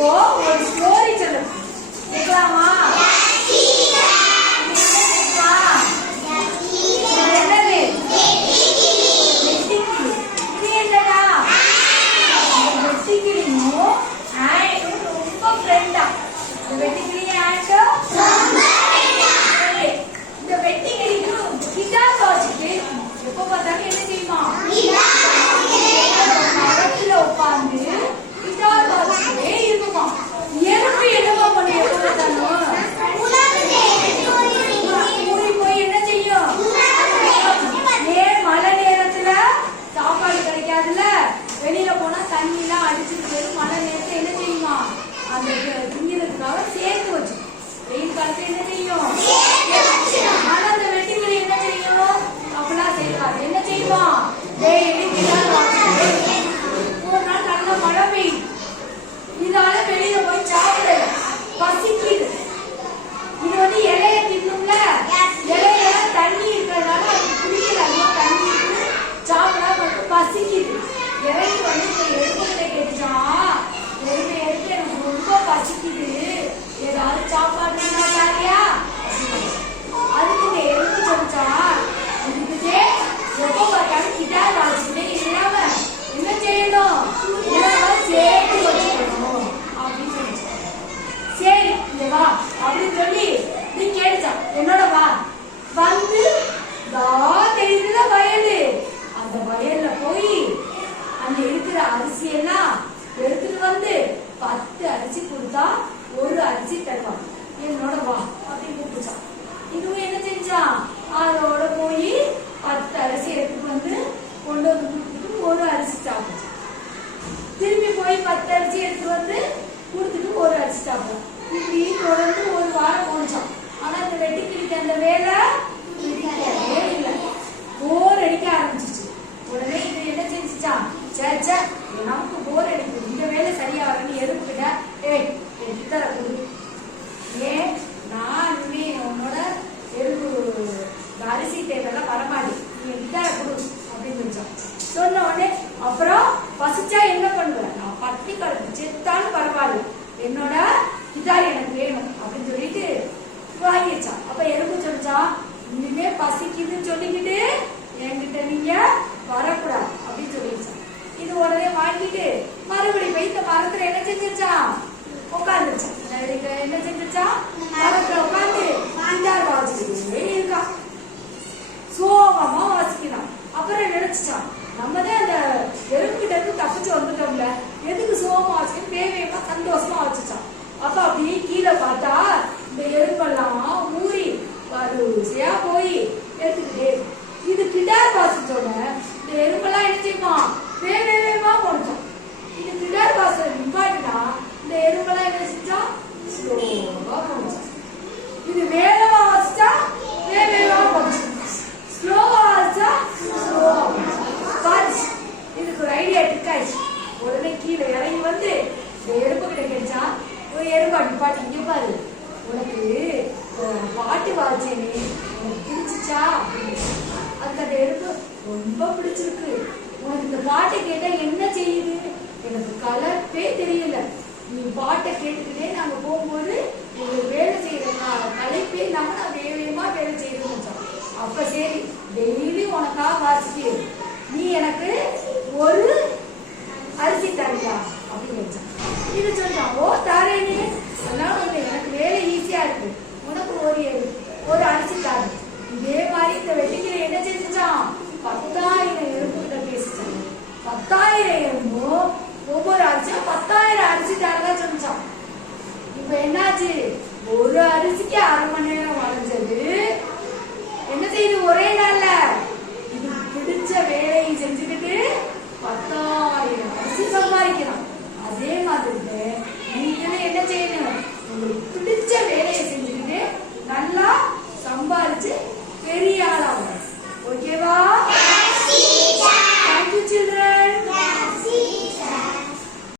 இப்போ ஒரு ஸ்டோரி சொல்லு கேட்கலாமா? வெளியில போனா தண்ணி எல்லாம் அடிச்சுட்டு மழை நேரத்தை என்ன செய்யுமா அந்த திங்கிறதுக்காக சேர்த்து வச்சு வெயில் காலத்துல என்ன செய்யும் ஆனா அந்த வெட்டிக்கிளி என்ன செய்யும் அப்படிலாம் செய்வாரு என்ன செய்யுமா ஒரு நாள் நல்ல மழை பெய்யும் இதால வெளியில போய் சாப்பிட பசிக்குது இது வந்து இலைய தின்னும்ல இலையில தண்ணி இருக்கிறதுனால அது குடிக்கல தண்ணி இருக்கு சாப்பிடா மட்டும் பசிக்குது இறங்கி வந்து எருமைகிட்ட கேட்டுச்சான் எருமை எடுத்து எனக்கு ரொம்ப பசிக்குது ஏதாவது சாப்பாடு தாரியா அதுக்கு இந்த எருமை சொல்லிச்சான் இதுக்கு எப்போ பார்த்தாலும் கிட்டார் வாசிச்சுட்டே இல்லாம என்ன செய்யணும் சேர்த்து வச்சுக்கணும் அப்படின்னு சொல்லிச்சு. சரி இங்க வா அப்படின்னு சொல்லி நீ கேட்டுச்சான் என்னோட வா வந்து தெரியுதுல வயலு அந்த வயல்ல போய் அங்க இருக்கிற அரிசி எல்லாம் எடுத்துட்டு வந்து 10 அரிசி கொடுத்தா ஒரு அரிசி தருவான் என்னோட வா அப்படின்னு கூப்பிடுச்சான். இதுவும் என்ன செஞ்சான் அதோட போய் 10 அரிசி எடுத்துட்டு வந்து கொண்டு வந்து கொடுத்துட்டு ஒரு அரிசி சாப்பிடுச்சான். திரும்பி போய் 10 அரிசி எடுத்துட்டு வந்து கொடுத்துட்டு ஒரு அரிசி சாப்பிடும். இப்படி தொடர்ந்து ஒரு வாரம் போச்சான். ஆனா இந்த வெட்டிக்கிளிக்கு அந்த வேலை இல்லை போர் அடிக்க ஆரம்பிச்சிச்சு. உடனே இது என்ன செஞ்சுச்சான் சேச்சா நமக்கு போர் அடிக்குது இந்த வேலை சரியா வரணும் எதுக்கிட்ட எத்தனை கொடு ஏன் நான் இனிமே உன்னோட எறும்பு அரிசி தேவையெல்லாம் வரமாடி நீ எத்தனை கொடு அப்படின்னு சொல்லிச்சான். சொன்ன உடனே அப்புறம் பசிச்சா என்ன பண்ணுவேன் நான் பட்டி கலந்து செத்தாலும் பரவாயில்ல என்னோட கிட்டாரி எனக்கு வேணும் அப்படின்னு சொல்லிட்டு வாங்கிச்சான். அப்ப எறும்பு சொல்லிச்சான் இனிமே பசிக்குதுன்னு சொல்லிக்கிட்டு என்கிட்ட நீங்க வரக்கூடாது அப்படின்னு சொல்லிடுச்சான். இது உடனே வாங்கிட்டு மறுபடியும் போய் இந்த மரத்துல என்ன செஞ்சிருச்சான் உட்காந்துருச்சான். என்ன செஞ்சிருச்சான் மரத்துல உட்காந்து கிட்டார் வாசிச்சுட்டே இருக்கான். சோகமா வாசிக்கிறான். அப்புறம் நினைச்சுச்சான் நம்ம தான் அந்த எறும்புகிட்ட இருந்து தப்பிச்சு வந்துட்டோம்ல எதுக்கு சோகமா வாசிக்கணும் வேவேமா சந்தோஷமா வச்சுச்சான். அப்ப அப்படியே கீழே பார்த்தா இந்த எறும்பெல்லாம் ஊறி வரிசையா போய் எடுத்துக்கிட்டே இது கிட்டார் வாசிச்சோட இந்த எறும்பெல்லாம் என்ன செய்வான் வேவேமா போனோம். இது கிட்டார் வாச நிப்பாட்டினா இந்த எறும்பெல்லாம் என்ன செஞ்சா ஸ்லோவா போனோம். இது வேகமா வாசிச்சா வேவேமா போனோம் ஸ்லோவா வாசிச்சா ஸ்லோவா போனோம். இதுக்கு ஒரு ஐடியா இருக்காச்சு. உடனே கீழே இறங்கி வந்து இந்த எறும்பு கிட்ட கேட்டா ஒரு எறும்பா நிப்பாட்டி இங்க பாரு உனக்கு பாட்டு வாசிச்சேனே உனக்கு பிடிச்சிச்சா அப்படின்னு. அதுக்கு அந்த எறும்பு ரொம்ப பிடிச்சிருக்கு உனக்கு இந்த பாட்டை கேட்டா என்ன செய்யுது எனக்கு கலப்பே தெரியல நீ பாட்டை கேட்டுக்கிட்டே நாங்க போகும்போது எங்களுக்கு வேலை செய்யற கலைப்பே இல்லாம நான் வேகமா வேலை செய்யணும்னு. அப்ப சரி டெய்லி உனக்காக வாசிக்க நீ எனக்கு ஒரு அரிசி தரியா அப்படின்னு வச்சான். இது சொன்னான் ஓ தாரேனே அதெல்லாம் வந்து எனக்கு வேலை ஈஸியா இருக்கு உனக்கு ஒரு அரிசி தாரு. இதே மாதிரி இந்த வெட்டிக்கிற என்ன செஞ்சுச்சான் 10,000 எறும்பு கிட்ட பேசிச்சான். 10,000 எறும்பும் ஒவ்வொரு அரிசியா 10,000 அரிசி தாரதான் சொன்னான். இப்ப என்னாச்சு ஒரு அரிசிக்கு 1/2 மணி நேரம்